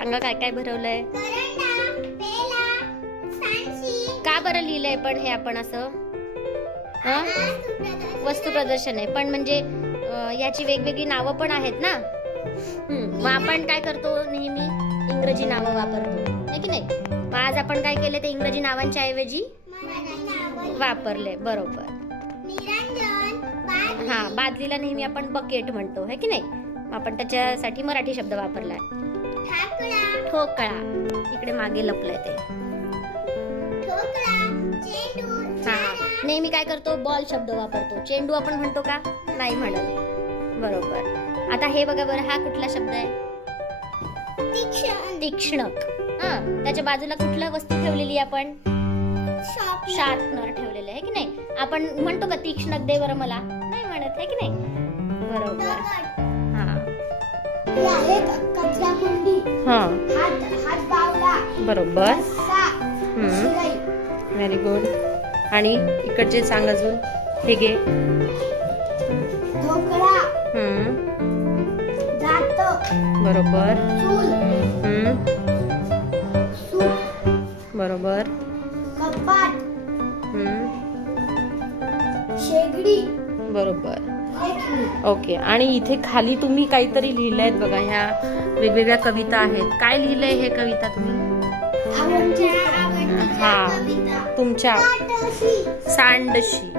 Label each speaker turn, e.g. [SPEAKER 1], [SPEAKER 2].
[SPEAKER 1] सांगा काय काय भरवलंय? का बरं लिहिलंय पण हे आपण असं? हा? वस्तू प्रदर्शन आहे. पण म्हणजे याची वेगवेगळी नावं पण आहेत ना? मग आपण काय करतो नेहमी? इंग्रजी नावं वापरतो. है की नाही? मग आज आपण काय केलं ते इंग्रजी नावांच्या ऐवजी? वापरले. बरोबर. हा बादलीला नेहमी आपण बकेट म्हणतो. है की नाही? आपण त्याच्यासाठी मराठी शब्द वापरलाय.
[SPEAKER 2] ठाकळा
[SPEAKER 1] ठोकळा. इकडे मागे लपलंय ते. हा नेहमी काय करतो? बॉल शब्द वापरतो. चेंडू आपण म्हणतो का? नाही म्हणत. बरोबर. आता हे बघा बरं हा कुठला शब्द आहे?
[SPEAKER 2] तीक्ष्ण.
[SPEAKER 1] तीक्ष्णक. हा त्याच्या बाजूला कुठला वस्तू ठेवलेली आपण? शार्पनर ठेवलेलं आहे की नाही? आपण म्हणतो का तीक्ष्णक दे बरं मला? नाही म्हणत आहे की नाही? बरोबर. हा.
[SPEAKER 2] ही.
[SPEAKER 1] बरोबर. व्हेरी गुड आणि इकडचे सांग अजून. हे घे. बरोबर. बरोबर.
[SPEAKER 2] कपाट
[SPEAKER 1] हम्म,
[SPEAKER 2] शेगडी.
[SPEAKER 1] बरोबर. ओके. आणि इथे खाली तुम्ही काहीतरी लिहिलंय बघा ह्या वेगवेगळ्या कविता आहेत. काय लिहिलंय हे कविता तुम्ही? हा. तुमच्या. सांडशी.